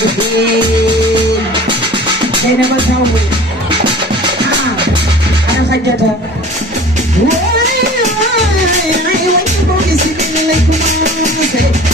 They never tell me. Ano sa jata? When you go, you see me like kumase.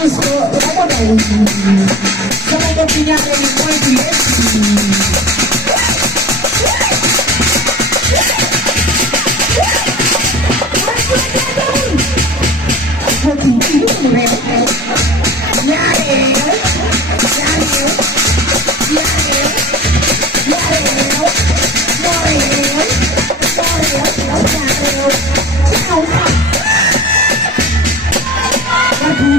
gusto, ako na sa mga pinyakin ni Moy Thank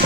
you.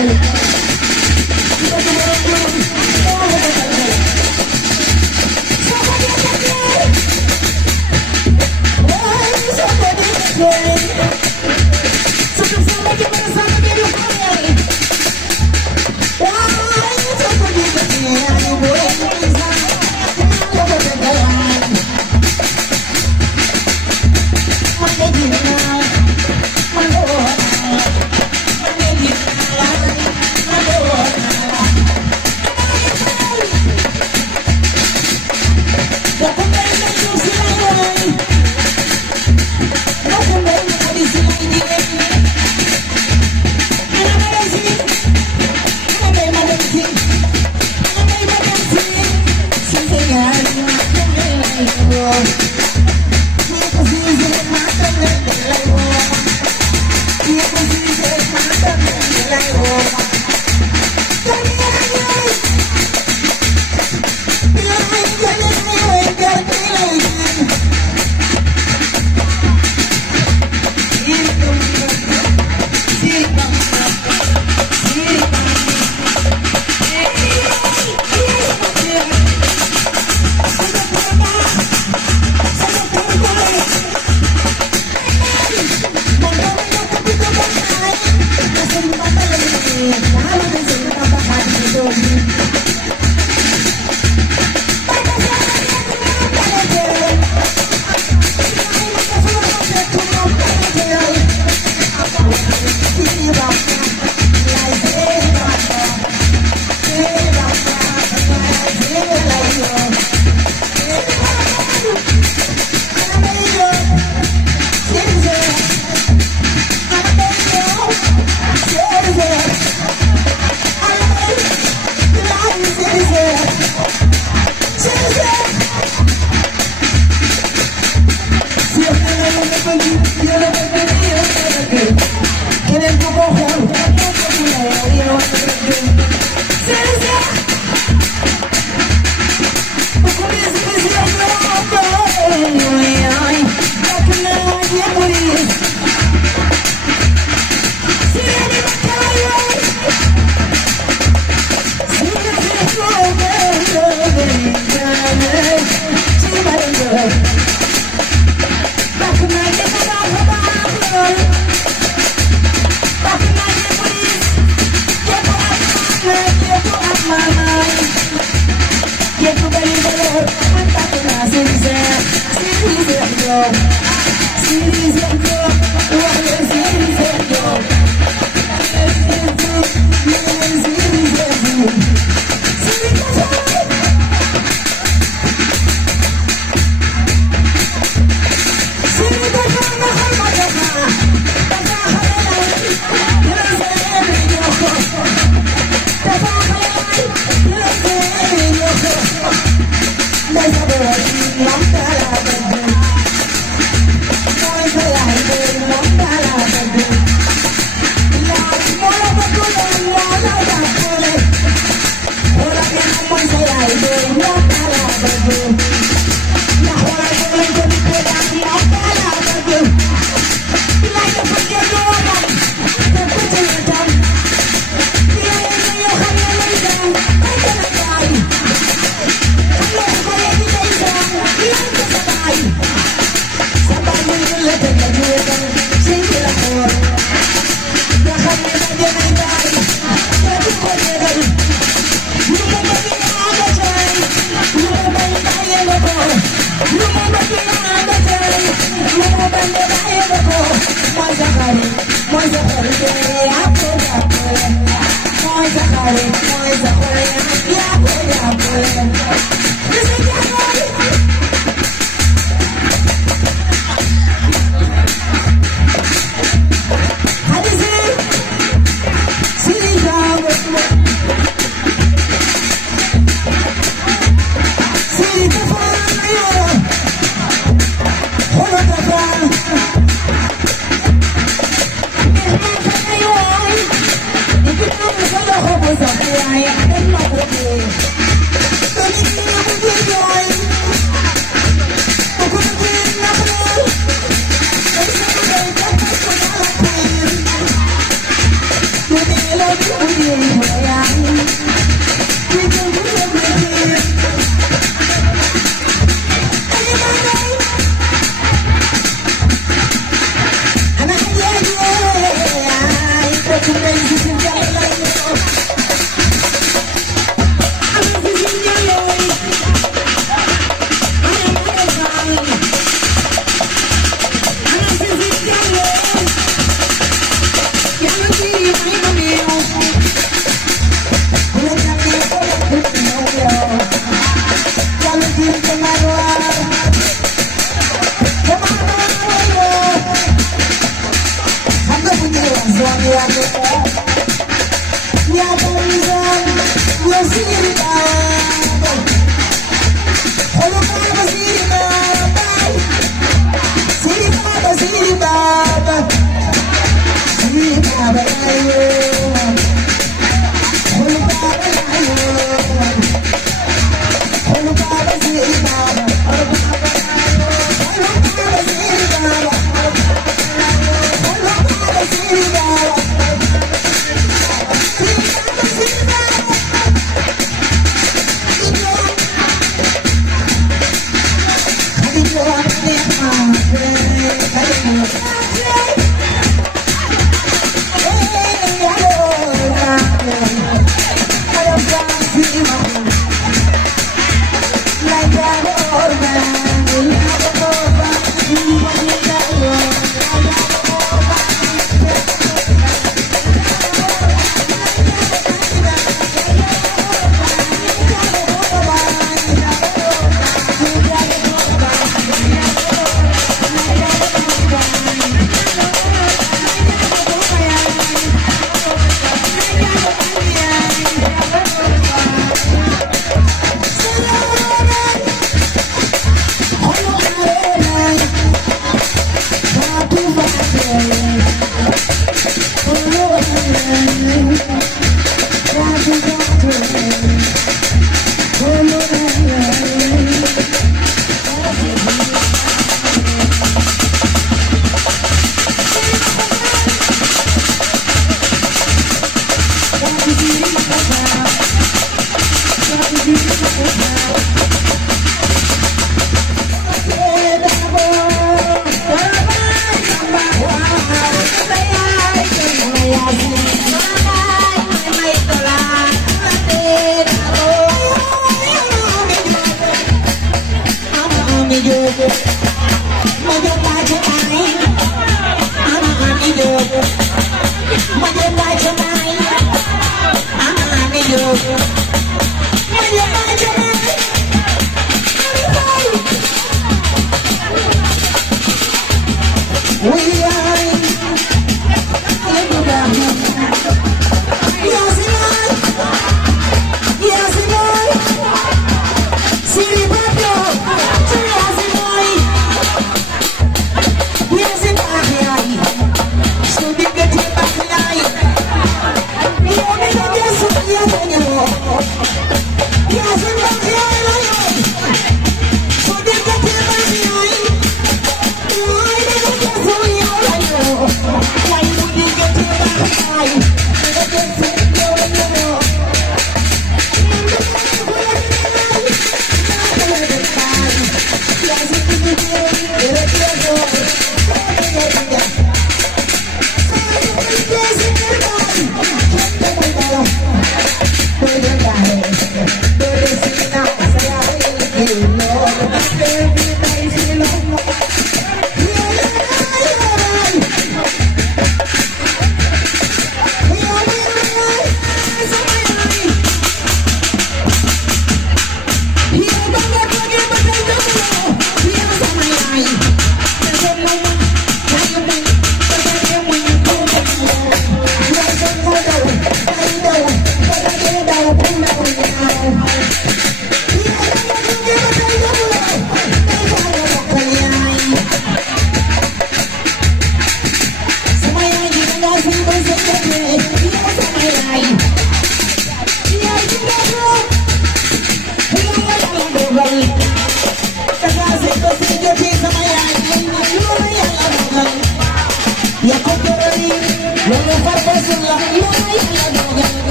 Let's have a Yeah,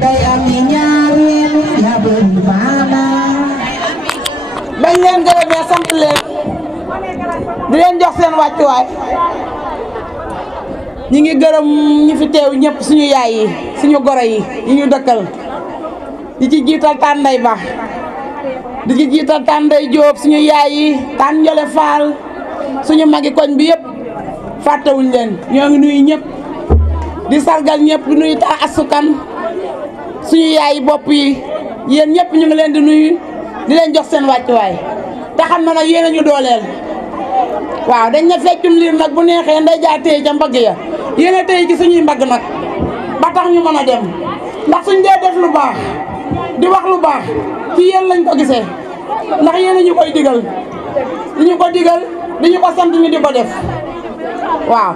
day am ñaareel ya bëri maana. bañ leen gërëmee sant leen di leen jox seen wàccuwaay ñi ngi gërëm ñi fi teew ñëpp suñu yaay yi suñu goro yi ñu dëkkal di ci jiital Tànday Ba di ci jiital Tànday Jóob suñu yaay yi Tàn Njole Faal suñu magi koñ bi yëpp fàttewuñ leen ñoo ngi nuyu ñëpp di sargal ñëpp di nuyu taa asukan suñu yaay yi bopp yi yéen ñëpp ñu ngi leen di nuyu di leen jox seen wàccuwaay te xam na nag yéen a ñu dooleel waaw dañ na feccum liir nag bu neexee nday jaa téye ca mbagg ya yéen a téye ci suñuy mbagg nag ba tax ñu mën a dem ndax suñ dee def lu baax di wax lu baax ci yéen lañ ko gisee ndax yéen a ñu koy digal di ñu ko digal di ñu ko sant ñu di ko def waaw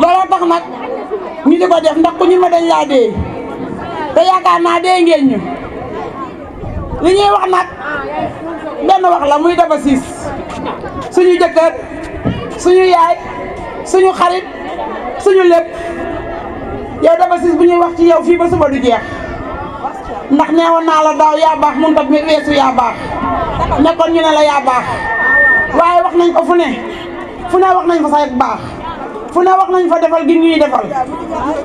looloo tax nag ñu di ko def ndax ku ñu ma dañ laa dee te yaakaar naa dee ngeen ñu li ñuy wax nag benn wax la muy Daba Ciss suñu jëkkër suñu yaay suñu xarit suñu lépp yow Daba Ciss bu ñuy wax ci yow fii ba suba du jeex ndax neewoon naa la daaw yaa baax mun tam weesu yaa baax nekkoon ñu ne la yaa baax waaye wax nañ ko fu ne wax nañ fa say baax fu ne wax nañ fa defal gi ñuy defal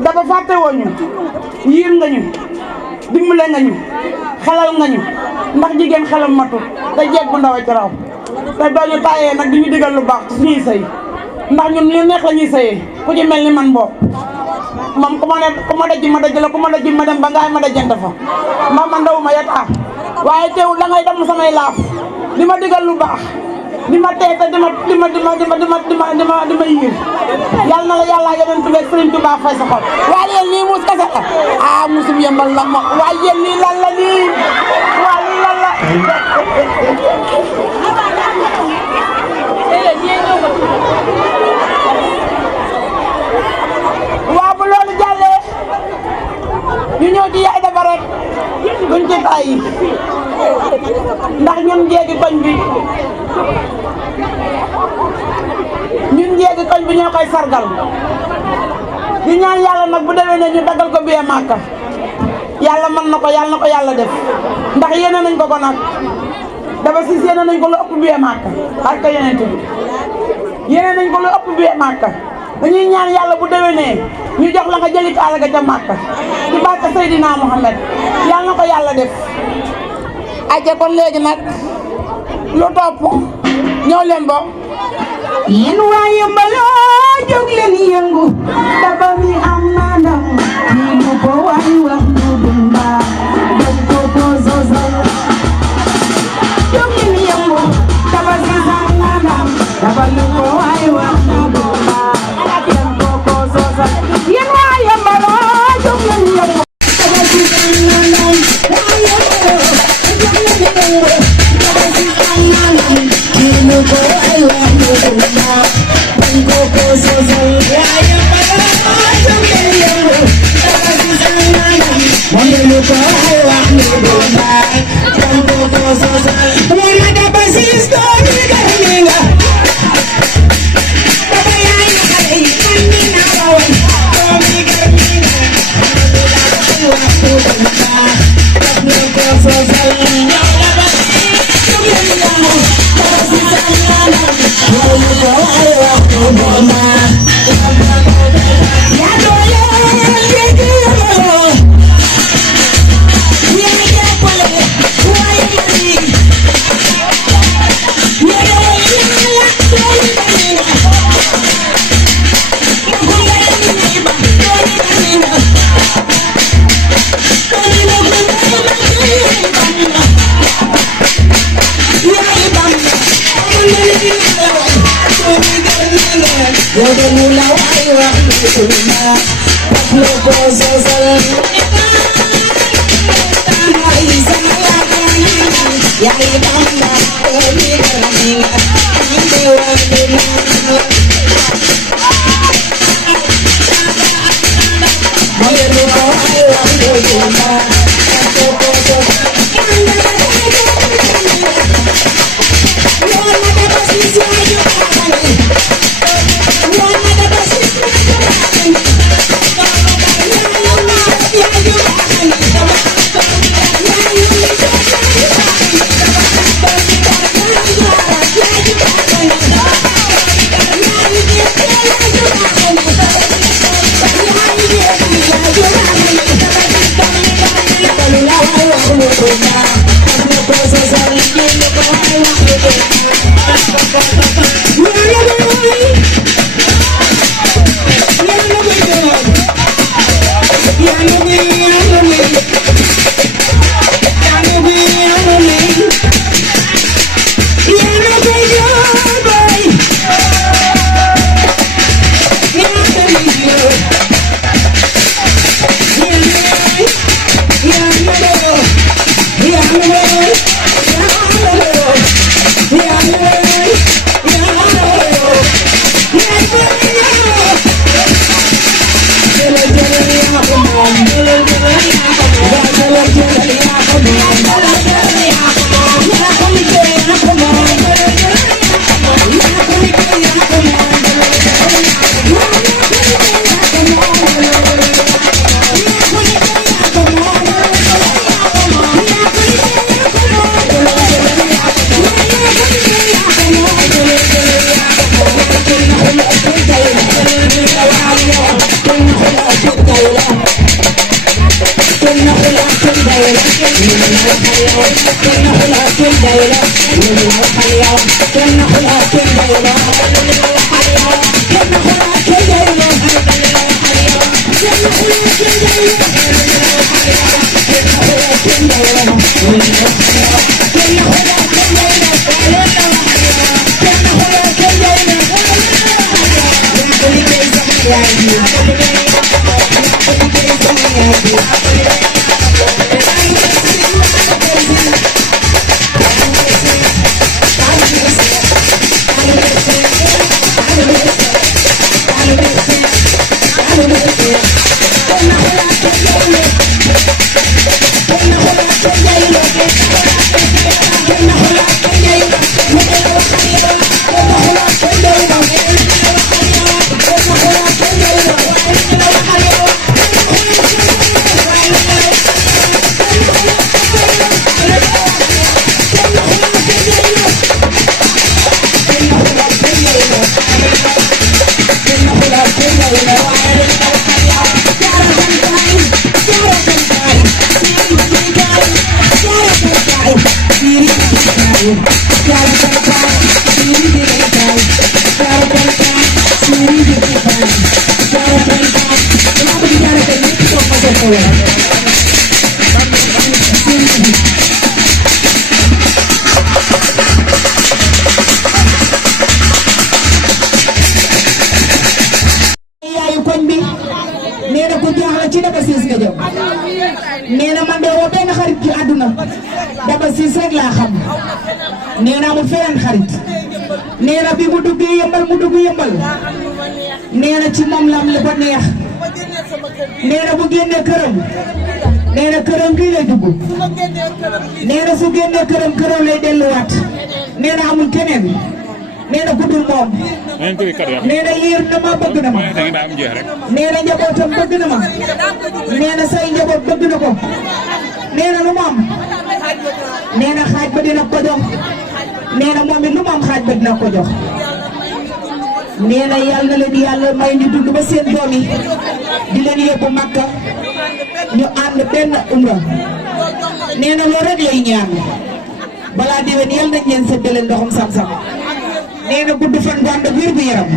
Daba fàtte woo ñu yiir nga ñu dimbale nga ñu xelal nga ñu ndax jigéen xelam matul te jeeg bu ndaw a ci raw te doo ñu tàyyee nag di ñu digal lu baax ci suñuy sëy ndax ñun ñu neex la ñuy sëyee ku ci mel ni man boobu moom ku ma daj ma daj la ku ma daj ma dem ba ngaay ma dajante fa ndax man ndaw ma yataa waaye teewul da ngay dem samay laaf di ma digal lu baax di ma teete di ma yiir yàlla na la yàlla yeneen tubeeg Sëriñ Tuubaa fay sa xol waaye yéen lii muus kese la ah musum yëmbal la ma waaye yéen lii lan la nii waa lii lan la waaw bu loolu jàllee ñu ñëw ci yaay Daba rek duñ ci tàyyi ndax ñun jéegi koñ bi ñoo koy sargal di ñaan yàlla nag bu déwénee ñu daggal ko biyee Màkka yàlla mën na ko yàlla def ndax yéene nañ ko nag Daba Ciss yéene nañ ko lu ëpp biyee Màkka ak ka yeneen bi yéene nañ ko lu ëpp biyee Màkka dañuy ñaan yàlla bu déwénee ñu jox la nga jëli kaala ga ca Màkka ci barke Seydina Muhammad yàlla na ko yàlla def aje kon léegi nag lu topp ñëw leen bo yéen waa Yembaloo jóg leen yëngu Daba mi am na ndam lii lu ko waay wax lu dul mbaa dañ ko ko sosal jóg leen yëngu Daba Ciss am na ndam Daba lu ko waay wax lu dul mbaa dañ ko ko sosal yéen waa Yembaloo jóg leen yëngu Daba Ciss am na ndam waa Yembaloo jóg leen yëngu Daba Ciss am na ndam lii lu ko waay wax lu dul mbaa dañ ko ko sosal waa Yembaloo jóg leen yëngu Daba Ciss am na ndam lii lu ko waay wax lu dul mbaa dañ ko ko sosal mama Daba Ciss doomi garmi nga Daba yaay na xale yi man mi naa la woon doomi garmi nga wax lu dul mbaa dañ ko sosal Daba Ciss jóg leen yëngu Daba Ciss am na ndam lii lu ko waay wax lu dul mbaa yaa doole léegi Yembaloo yaa jàppale waaye man yi neena mu feneen xarit neena bi mu duggee yëmbal mu dugg yëmbal neena ci moom lam li ko neex neena bu génnee këram neena këram gi lay dugg neena su génnee këram lay delluwaat neena amul keneen neena ku dul moom neena yiir na ma bëgg na ma neena njabootam bëgg na ma neena say njaboot bëgg na ko neena lu mu am neena xaaj ba dina ko jox neena moom it lu mu am xaaj ba dina ko jox neena yàlla na leen yàlla may ñu dund ba seen doom yi di leen yóbbu Makka ñu ànd benn umra neena loolu rek lay ñaan balaa déwén yàlla nañ leen séddale ndoxum sam-sam neena gudd fan gu ànd ak wér gu yaram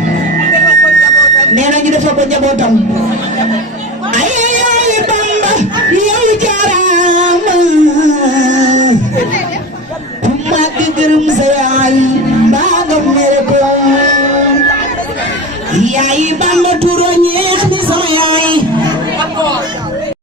neena ñu defal ko njabootam